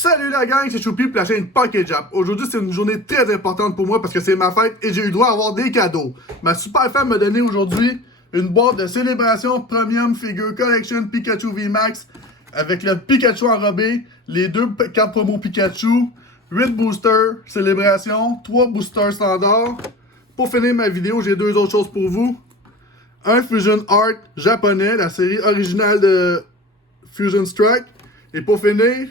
Salut la gang, c'est Choupi pour la chaîne Package App. Aujourd'hui, c'est une journée très importante pour moi parce que c'est ma fête et j'ai eu le droit à avoir des cadeaux. Ma super femme m'a donné aujourd'hui une boîte de célébration Premium Figure Collection Pikachu VMAX avec le Pikachu enrobé, les deux cartes promo Pikachu, 8 boosters célébration, 3 boosters standards. Pour finir ma vidéo, j'ai deux autres choses pour vous. Un Fusion Art japonais, la série originale de Fusion Strike. Et pour finir,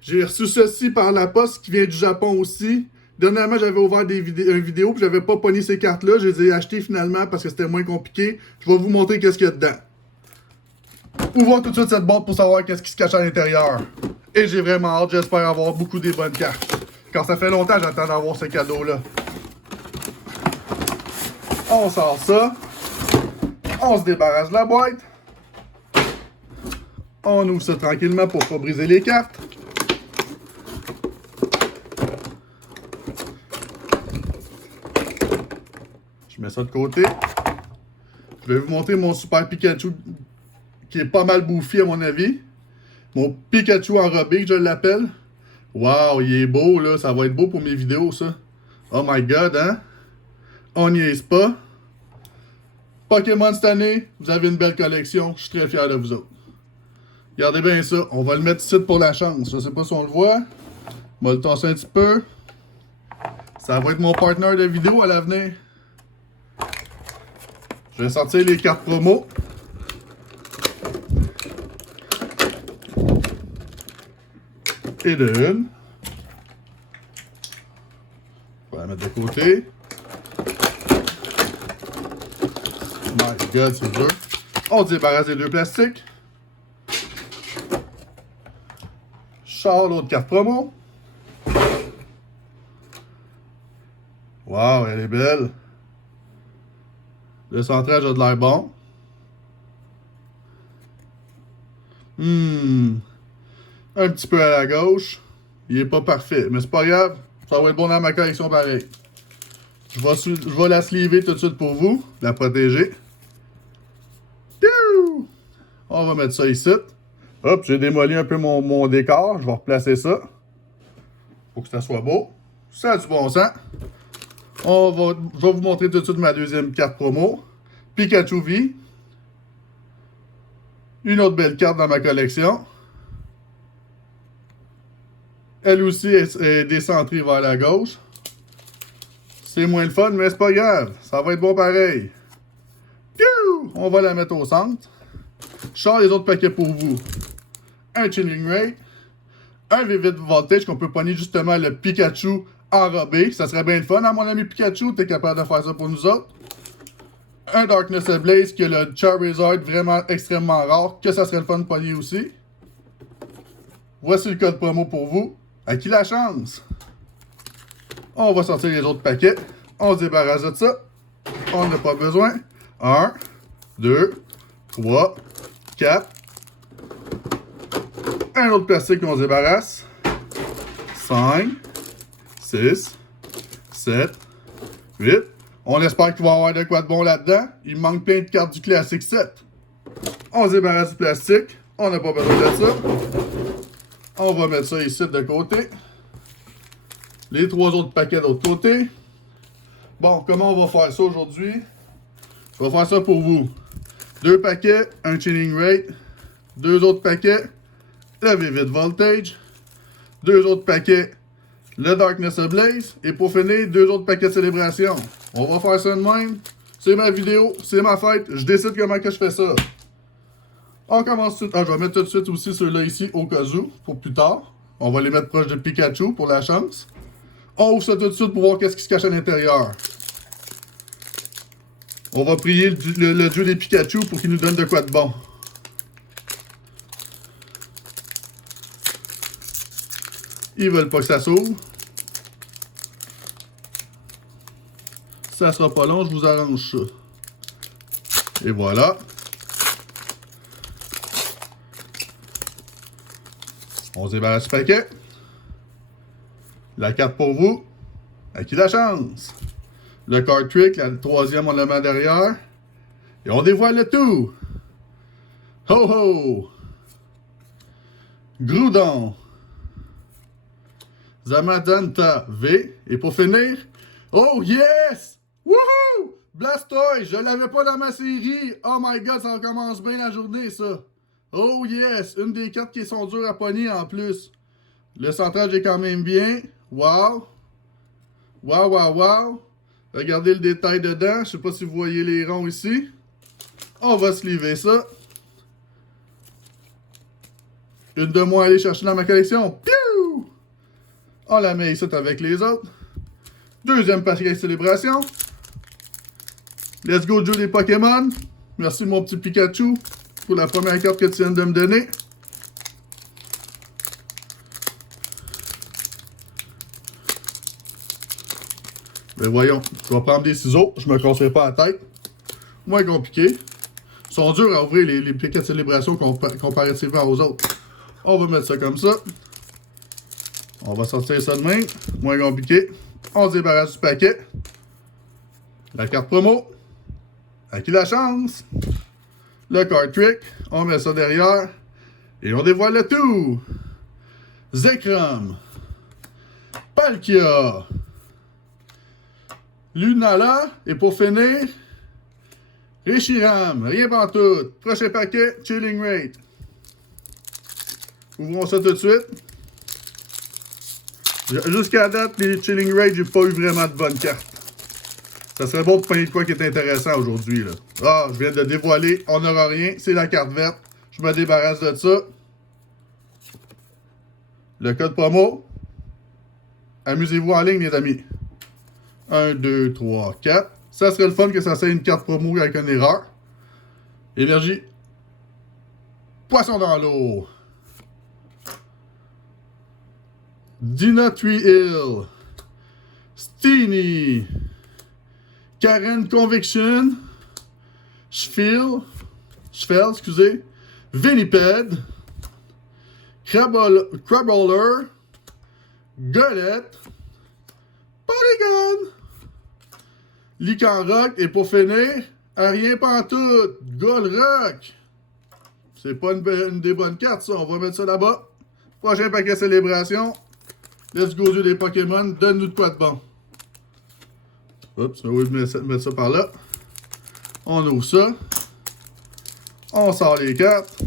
j'ai reçu ceci par la poste qui vient du Japon aussi. Dernièrement, j'avais ouvert une vidéo puis j'avais pas pogné ces cartes-là. Je les ai achetées finalement parce que c'était moins compliqué. Je vais vous montrer qu'est-ce qu'il y a dedans. Ouvrons tout de suite cette boîte pour savoir qu'est-ce qui se cache à l'intérieur. Et j'ai vraiment hâte, j'espère avoir beaucoup des bonnes cartes. Car ça fait longtemps que j'attends d'avoir ce cadeau-là. On sort ça. On se débarrasse de la boîte. On ouvre ça tranquillement pour pas briser les cartes. Je mets ça de côté. Je vais vous montrer mon super Pikachu qui est pas mal bouffi à mon avis. Mon Pikachu enrobé que je l'appelle. Waouh, il est beau là. Ça va être beau pour mes vidéos ça. Oh my god, hein? On n'y est pas. Pokémon cette année, vous avez une belle collection. Je suis très fier de vous autres. Regardez bien ça. On va le mettre ici pour la chance. Je sais pas si on le voit. On va le tasser un petit peu. Ça va être mon partner de vidéo à l'avenir. Je vais sortir les cartes promo. Et de une. On va la mettre de côté. My god, c'est dur. On débarrasse les deux plastiques. Je sors l'autre carte promo. Wow, elle est belle. Le centrage a de l'air bon. Un petit peu à la gauche. Il est pas parfait, mais c'est pas grave. Ça va être bon dans ma collection pareil. Je vais la sleever tout de suite pour vous. La protéger. On va mettre ça ici. Hop, j'ai démoli un peu mon décor. Je vais replacer ça. Pour que ça soit beau. Ça a du bon sens. Je vais vous montrer tout de suite ma deuxième carte promo. Pikachu V. Une autre belle carte dans ma collection. Elle aussi est décentrée vers la gauche. C'est moins le fun, mais c'est pas grave. Ça va être bon pareil. On va la mettre au centre. Je sors les autres paquets pour vous. Un Chilling Ray. Un Vivid Voltage qu'on peut pogner justement le Pikachu enrobé. Ça serait bien le fun, hein, mon ami Pikachu. T'es capable de faire ça pour nous autres. Un Darkness Ablaze qui est le Charizard vraiment extrêmement rare. Que ça serait le fun de pogner aussi. Voici le code promo pour vous. À qui la chance? On va sortir les autres paquets. On se débarrasse de ça. On n'a pas besoin. 1, 2, 3, 4. Un autre plastique qu'on se débarrasse. 5, 6, 7, 8. On espère qu'il va y avoir de quoi de bon là-dedans. Il manque plein de cartes du classique 7. On se débarrasse du plastique. On n'a pas besoin de ça. On va mettre ça ici de côté. Les trois autres paquets de l'autre côté. Bon, comment on va faire ça aujourd'hui? Je vais faire ça pour vous. 2 paquets, un Chilling Ray. 2 autres paquets, le Vivid Voltage. 2 autres paquets, le Darkness Ablaze. Et pour finir, 2 autres paquets de célébration. On va faire ça de même. C'est ma vidéo, c'est ma fête. Je décide comment que je fais ça. On commence tout de suite. Ah, je vais mettre tout de suite aussi ceux-là ici au cas où, pour plus tard. On va les mettre proche de Pikachu pour la chance. On ouvre ça tout de suite pour voir qu'est-ce qui se cache à l'intérieur. On va prier le dieu des Pikachu pour qu'il nous donne de quoi de bon. Ils veulent pas que ça s'ouvre. Ça sera pas long, je vous arrange ça. Et voilà. On se débarrasse du paquet. La carte pour vous. À qui la chance? Le card trick, la troisième, on le met derrière. Et on dévoile le tout. Ho ho! Groudon. Zamazenta V. Et pour finir, oh yes! Wouhou! Blastoise, je l'avais pas dans ma série. Oh my god, ça commence bien la journée, ça. Oh yes! Une des cartes qui sont dures à pogner en plus. Le centrage est quand même bien. Wow! Wow, wow, wow! Regardez le détail dedans. Je sais pas si vous voyez les ronds ici. On va sliver ça. Une de moins à aller chercher dans ma collection. Piou! On la met ici avec les autres. Deuxième paquet de célébration. Let's go, Joe des Pokémon. Merci mon petit Pikachu pour la première carte que tu viens de me donner. Ben voyons, je vais prendre des ciseaux. Je me casserai pas la tête. Moins compliqué. Ils sont durs à ouvrir les paquets de célébration comparativement aux autres. On va mettre ça comme ça. On va sortir ça de même. Moins compliqué. On se débarrasse du paquet. La carte promo. À qui la chance? Le card trick. On met ça derrière. Et on dévoile le tout. Zekrom. Palkia. Lunala. Et pour finir, Reshiram. Rien pantoute. Prochain paquet, Chilling Rate. Ouvrons ça tout de suite. Jusqu'à date, les Chilling Rate, j'ai pas eu vraiment de bonnes cartes. Ça serait bon de pogner de quoi qui est intéressant aujourd'hui, là. Ah, je viens de dévoiler. On n'aura rien. C'est la carte verte. Je me débarrasse de ça. Le code promo. Amusez-vous en ligne, les amis. 1, 2, 3, 4. Ça serait le fun que ça soit une carte promo avec une erreur. Énergie. Poisson dans l'eau. Dina Hill. Steenie. Karen Conviction. Schfel, excusez. Veniped. Crabballer. Golette. Polygon. Lycanroc. Et pour finir, à rien pantoute. Golrock. C'est pas une des bonnes cartes, ça. On va mettre ça là-bas. Prochain paquet célébration. Let's go, Dieu des Pokémon. Donne-nous de quoi de bon. Oups, on va mettre ça par là. On ouvre ça. On sort les cartes.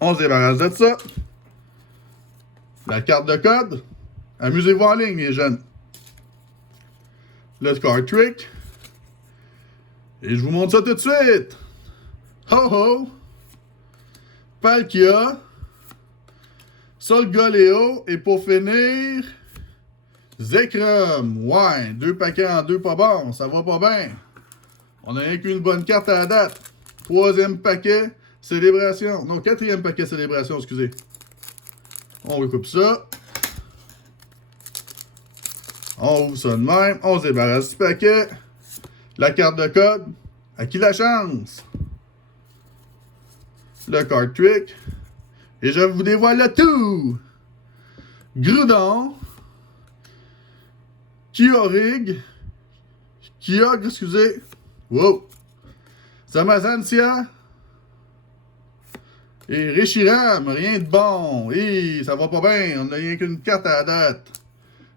On se débarrasse de ça. La carte de code. Amusez-vous en ligne, les jeunes. Le card trick. Et je vous montre ça tout de suite. Ho ho. Palkia. Solgaleo. Et pour finir, Zekrom. Ouais, 2 paquets en 2, pas bon. Ça va pas bien. On n'a rien qu'une bonne carte à la date. 3e paquet, célébration. Non, 4e paquet, célébration, excusez. On recoupe ça. On ouvre ça de même. On se débarrasse du paquet. La carte de code. À qui la chance? Le card trick. Et je vous dévoile le tout. Groudon. Kyogre, excusez. Wow. Zamazantia. Et Reshiram, rien de bon. Et ça va pas bien. On n'a rien qu'une carte à la date.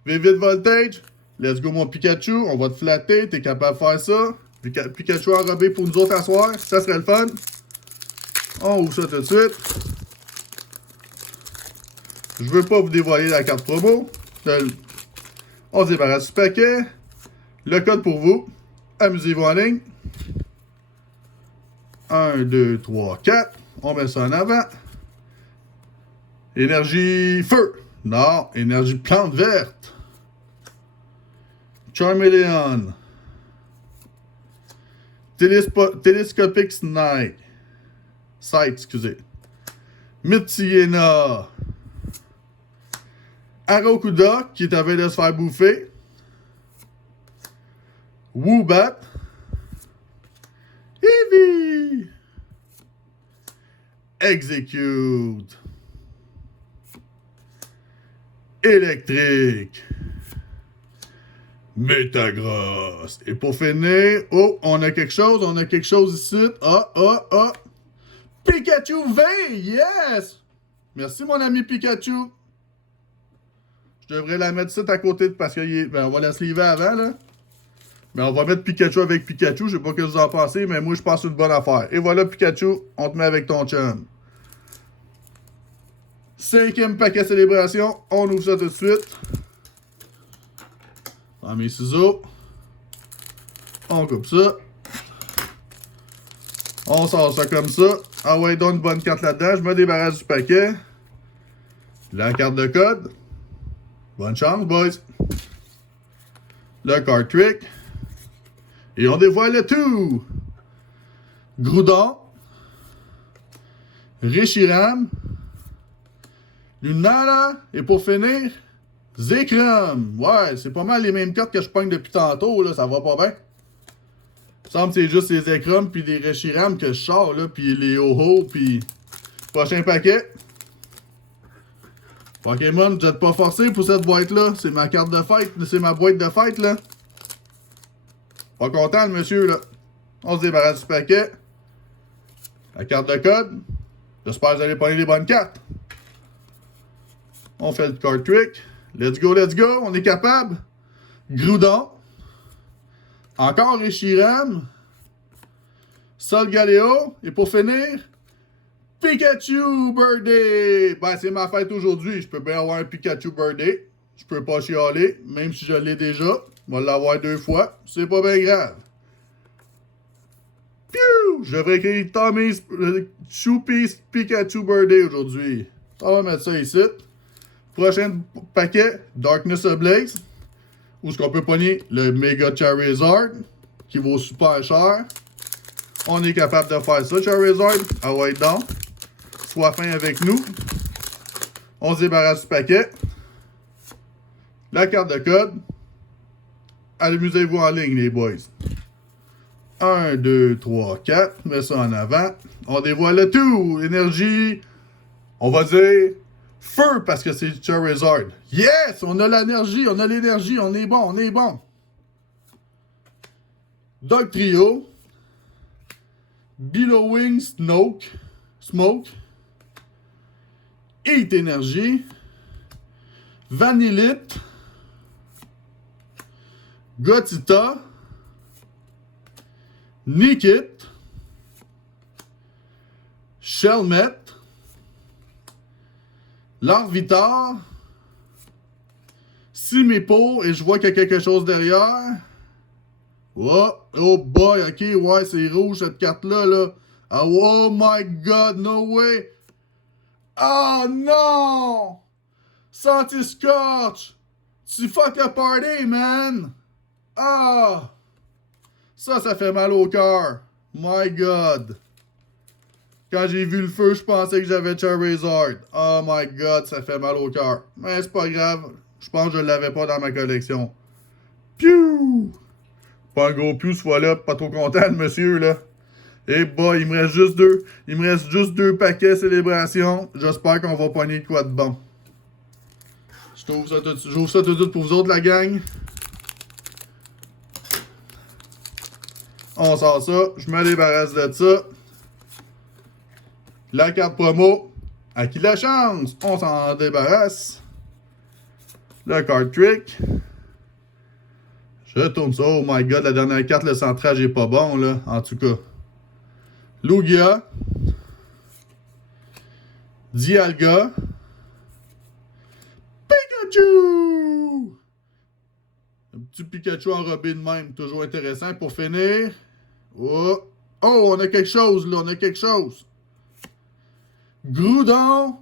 Vivid Voltage. Let's go, mon Pikachu. On va te flatter. T'es capable de faire ça. Pikachu enrobé pour nous autres à soir. Ça serait le fun. On ouvre ça tout de suite. Je veux pas vous dévoiler la carte promo. On se débarrasse du paquet. Le code pour vous. Amusez-vous en ligne. 1, 2, 3, 4. On met ça en avant. Énergie feu. Non, énergie plante verte. Charmeleon. Télescopic Snake. Sight, excusez. Mythiena. Arokuda, qui est à veille de se faire bouffer. Woobat. Eevee. Execute. Électrique. Metagross. Et pour finir, oh, on a quelque chose ici. Ah. Pikachu V, yes! Merci mon ami Pikachu. Je devrais la mettre ici à côté parce que ben, on va la sliver avant, là. Mais on va mettre Pikachu avec Pikachu. Je sais pas ce que vous en pensez, mais moi, je pense que c'est une bonne affaire. Et voilà, Pikachu, on te met avec ton chum. 5e paquet célébration. On ouvre ça tout de suite. Dans mes ciseaux. On coupe ça. On sort ça comme ça. Ah ouais, donne une bonne carte là-dedans. Je me débarrasse du paquet. La carte de code. Bonne chance, boys. Le card trick. Et on dévoile le tout. Groudon. Reshiram. Lunala. Et pour finir, Zekrom. Ouais, c'est pas mal les mêmes cartes que je pogne depuis tantôt, là. Ça va pas bien. Il me semble que c'est juste les Zekrom puis les Reshiram que je sors, là. Puis les Ho-Ho, puis... Prochain paquet. Pokémon, vous êtes pas forcé pour cette boîte-là. C'est ma carte de fête. C'est ma boîte de fête, là. Pas content, le monsieur, là. On se débarrasse du paquet. La carte de code. J'espère que vous allez prendre les bonnes cartes. On fait le card trick. Let's go, let's go. On est capable. Groudon. Encore Reshiram. Solgaleo. Et pour finir, Pikachu Birthday. Ben, c'est ma fête aujourd'hui. Je peux bien avoir un Pikachu Birthday. Je peux pas chialer, même si je l'ai déjà. On va l'avoir 2 fois. C'est pas bien grave. Piou! Je devrais écrire Tommy's Choupi's Pikachu Birthday aujourd'hui. On va mettre ça ici. Prochain paquet, Darkness Ablaze. Où est-ce qu'on peut pogner le Mega Charizard, qui vaut super cher. On est capable de faire ça, Charizard. Ah ouais, donc. Sois fin avec nous. On se débarrasse du paquet. La carte de code. Amusez-vous en ligne, les boys. 1, 2, 3, 4. Mets ça en avant. On dévoile le tout. Énergie. On va dire feu parce que c'est Charizard. Yes! On a l'énergie. On a l'énergie. On est bon. On est bon. Dugtrio. Billowing Smoke. Heat Energy. Vanillite. Gotita. Nickit. Shelmet. Larvitar. Simipo. Et je vois qu'il y a quelque chose derrière. Oh boy, ok, ouais, c'est rouge cette carte-là, là. Ah, oh my god, no way. Oh non! Santi-Scotch! Tu fuck le party, man! Ah! Ça fait mal au cœur. My god. Quand j'ai vu le feu, je pensais que j'avais Charizard. Oh my god, ça fait mal au cœur. Mais c'est pas grave. Je pense que je l'avais pas dans ma collection. Piou! Pas un gros piou ce fois-là. Pas trop content, le monsieur, là. Eh boy, il me reste juste 2. Il me reste juste 2 paquets célébration. J'espère qu'on va pogner de quoi de bon. J'ouvre ça tout de suite pour vous autres, la gang. On sort ça. Je me débarrasse de ça. La carte promo. À qui la chance? On s'en débarrasse. Le card trick. Je tourne ça. Oh my god, la dernière carte, le centrage est pas bon, là. En tout cas. Lugia. Dialga. Pikachu! Un petit Pikachu enrobé de même. Toujours intéressant. Pour finir. Oh, on a quelque chose, là. On a quelque chose. Groudon.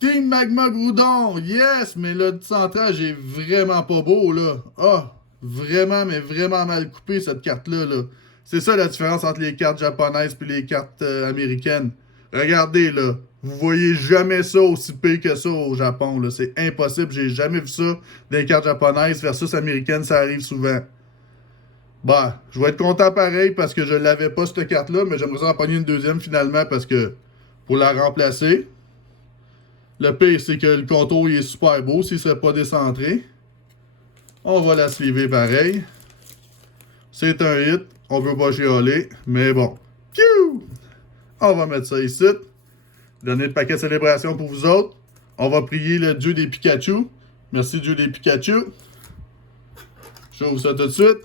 Team Magma Groudon. Yes! Mais le centrage est vraiment pas beau, là. Ah! Vraiment, mais vraiment mal coupé, cette carte-là, là. C'est ça la différence entre les cartes japonaises et les cartes américaines. Regardez, là. Vous voyez jamais ça aussi pire que ça au Japon, là. C'est impossible. J'ai jamais vu ça dans les cartes japonaises versus américaines. Ça arrive souvent. Bah, je vais être content pareil parce que je l'avais pas, cette carte-là, mais j'aimerais en pogner une deuxième finalement parce que pour la remplacer. Le pire, c'est que le contour il est super beau s'il ne serait pas décentré. On va la sliver pareil. C'est un hit. On peut pas chialer. Mais bon. Piou! On va mettre ça ici. Donner le paquet de célébration pour vous autres. On va prier le dieu des Pikachu. Merci Dieu des Pikachu. J'ouvre ça tout de suite.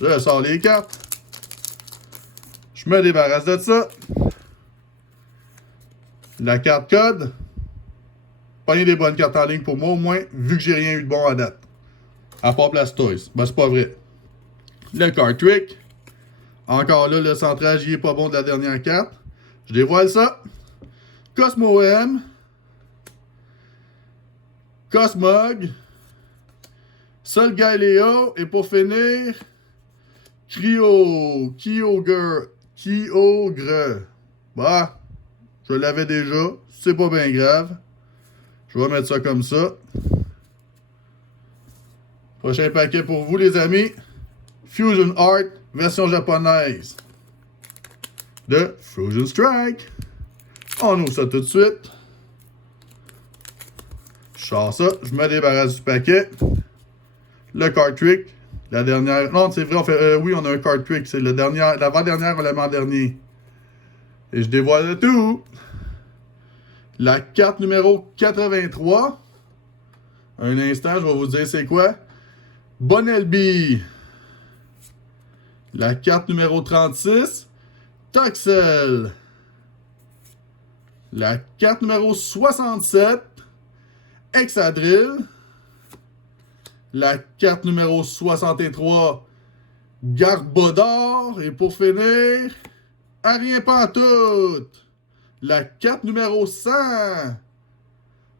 Je sors les cartes. Je me débarrasse de ça. La carte code. Prenez des bonnes cartes en ligne pour moi au moins, vu que j'ai rien eu de bon à date. À part Blastoise. Ben, c'est pas vrai. Le card trick. Encore là, le centrage, il est pas bon de la dernière carte. Je dévoile ça. Cosmo M. Cosmog. Solgaleo. Et pour finir, Kyogre. Bah, je l'avais déjà. C'est pas bien grave. Je vais mettre ça comme ça. Prochain paquet pour vous, les amis. Fusion Art, version japonaise. De Fusion Strike. On ouvre ça tout de suite. Je sors ça. Je me débarrasse du paquet. Le card trick. La dernière. Non, c'est vrai, on fait. Oui, on a un card trick. C'est l'avant-dernière ou l'avant-dernier. Et je dévoile le tout. La carte numéro 83. Un instant, je vais vous dire c'est quoi. Bonelby. La carte numéro 36. Toxel. La carte numéro 67. Exadrill. La carte numéro 63. Garbodor. Et pour finir, à rien pantoute. La carte numéro 100.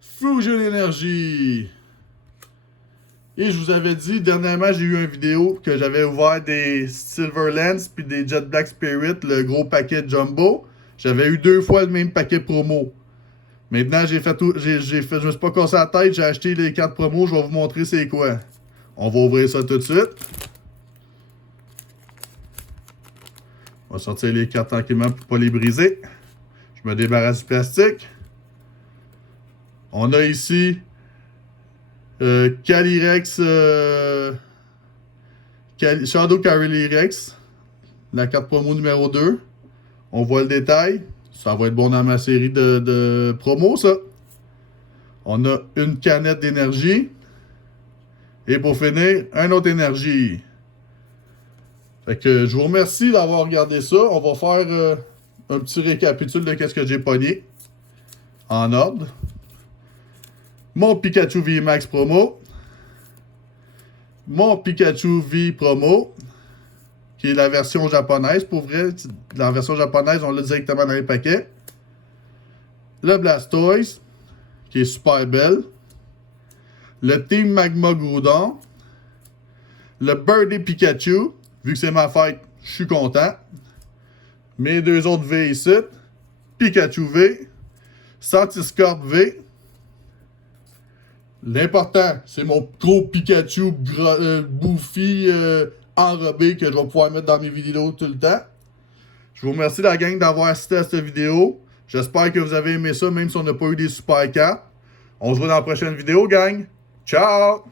Fusion Energy. Et je vous avais dit, dernièrement, j'ai eu une vidéo que j'avais ouvert des Silverlands puis des Jet Black Spirit, le gros paquet Jumbo. J'avais eu 2 fois le même paquet promo. Maintenant, je me suis pas cassé la tête, j'ai acheté les cartes promo, je vais vous montrer c'est quoi. On va ouvrir ça tout de suite. On va sortir les cartes tranquillement pour pas les briser. Je me débarrasse du plastique. On a ici Calyrex, Shadow Calyrex, la carte promo numéro 2. On voit le détail. Ça va être bon dans ma série de promos, ça. On a une canette d'énergie. Et pour finir, un autre énergie. Fait que je vous remercie d'avoir regardé ça. On va faire un petit récapitule de ce que j'ai pogné. En ordre. Mon Pikachu V Max promo. Mon Pikachu V promo. Qui est la version japonaise. Pour vrai, la version japonaise, on l'a directement dans les paquets. Le Blastoise. Qui est super belle. Le Team Magma Groudon. Le Birdie Pikachu. Vu que c'est ma fête, je suis content. Mes 2 autres V ici. Pikachu V. Centiskorp V. L'important, c'est mon gros Pikachu bouffi enrobé que je vais pouvoir mettre dans mes vidéos tout le temps. Je vous remercie la gang d'avoir assisté à cette vidéo. J'espère que vous avez aimé ça, même si on n'a pas eu des super cartes. On se voit dans la prochaine vidéo, gang. Ciao!